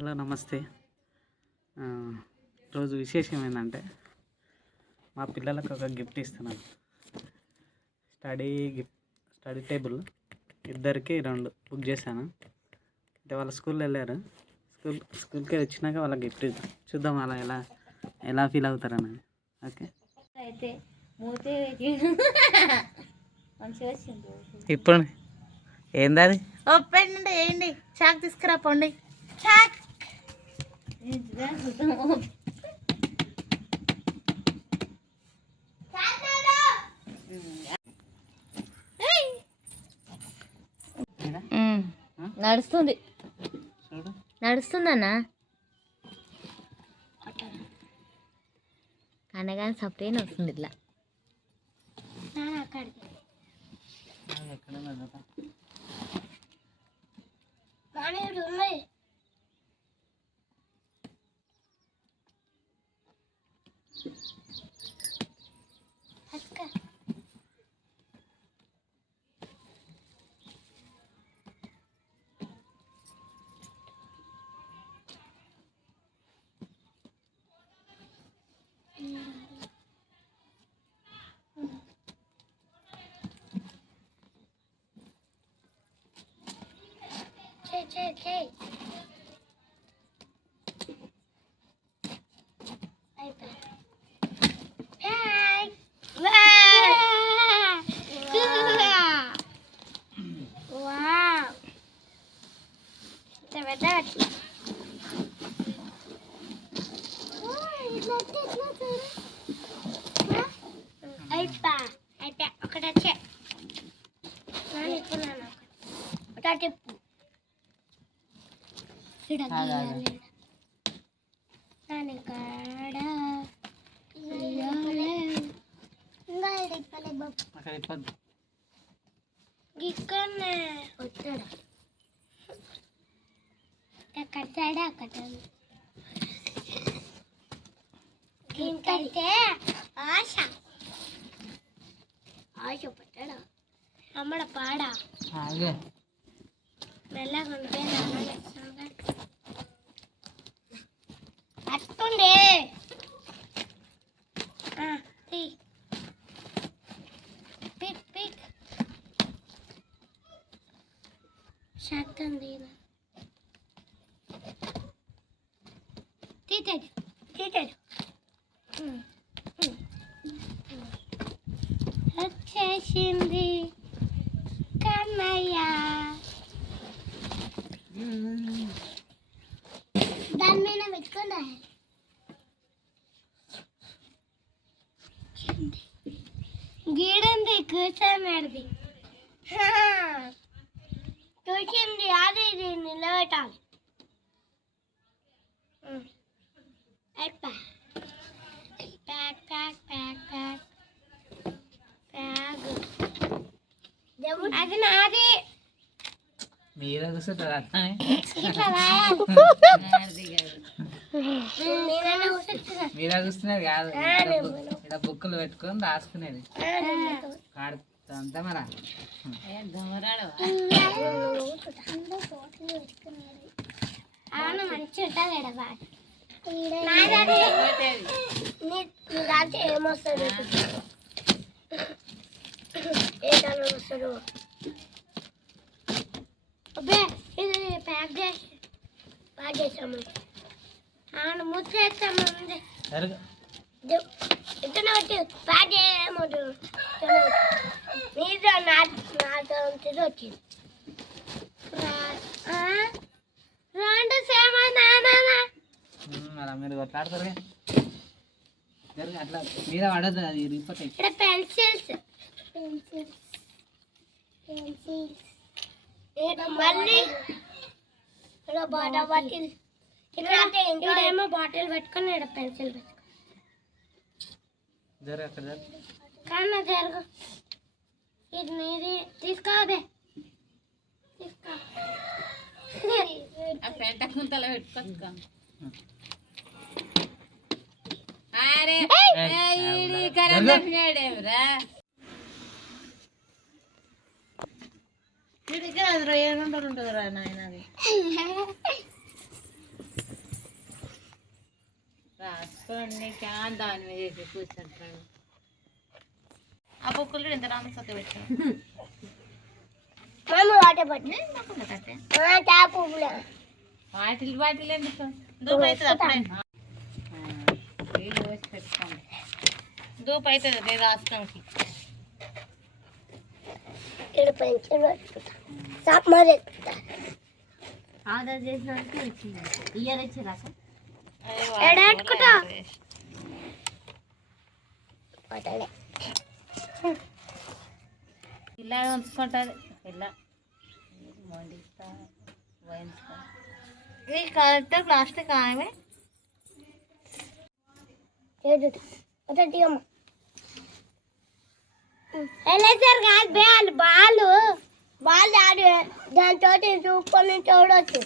Hello నమస్తే. రోజు విశేషం ఏంటంటే మా పిల్లలకు ఒక గిఫ్ట్ ఇస్తున్నాను. స్టడీ టేబుల్ ఇద్దరికి 2 బుక్ చేశాను. అంటే వాళ్ళ స్కూల్లో వెళ్ళారు. స్కూల్కి వచ్చినాక వాళ్ళకి గిఫ్ట్ చూద్దాం అలా ఎలా ఫీల్ అవుతారని. ఓకే అయితే ఇప్పుడు ఏంది అది? ఓపెన్ వేయండి. చాక్ తీసుకురా పోండి. చాక్ నడుస్తుంది నడుస్తుందన్నా అనగానే సపరేట్ వస్తుంది ఇట్లా. ఒకటే టిప్పు ఇక్కడనే వచ్చాడు కట్టాడా అక్కడ దీనికైతే ఆశ పట్టాడా అమ్మడ పాడా మెల్లగా అట్టుండే పిక్ పిక్ శాతం తీతాడు వచ్చేసింది కన్నయ్య. దాని మీద పెట్టుకున్నా గీడంది కూర్చోన్నాడుది కూర్చుంది. అది ఇది నిలబెట్టాలి. Pack pack pack pack pack అది నాది. మీరే కూర్చుంటారు మీరే కూర్చునేది కాదు, ఇలా బుక్కులు పెట్టుకొని రాసుకునేది అంతా మరి. అవును మంచి ఉంటుంది. ఏమొస్తుంది వస్తుంది అబ్బే ఇది ప్యాక్ చేసాము. అవును ముద్ద వేస్తాము. ఇతను వచ్చి ప్యాక్ చేయమోదు మీరు నాతో వచ్చింది రెండు సేమా అలా మీరు కొట్లాడతారు అట్లా మీద పడద్దు, అది ఇరిగిపోతాయి. ఇక్కడ పెన్సిల్స్ మళ్ళీ బాటిల్ ఇక్కడేమో బాటిల్ పెట్టుకొని ఇక్కడ పెన్సిల్ పెట్టుకో. కన్నా జరుగు. ఇది నీది తీసుకోవే. తీసుకో పెంట కుంతలో పెట్టుకోక. అరే కరెంట్రా మీ దగ్గర 700 ఉంటుందిరా నాయన. అది దాని మీద చేసి కూర్చుంటాడు. ఆ బుక్కులు ఎంత రాను సత్య పెట్టాను. వాటర్ పట్టి ట్యాప్ వాటిల్ ఎందుకు దూపు అవుతుంది అప్పుడే పెట్టుకోండి. దూపు అవుతుంది నేను రాష్ట్రానికి ఇక్కడ పెన్సిల్ షాప్ మరి ఆర్డర్ చేసినందుకు వచ్చింది. ఇయర్ వచ్చి రాక ఎడెట్టుకుంటా ఇలా ఉంచుకుంటుంది. ఇలా వండిస్తా వేయించుకో. ఈ కరెక్ట్ ప్లాస్టిక్ ఆమె ఎలేసారు కాదు బాలు బాల్ ఆడి దాంతో చూసుకొని చూడొచ్చు.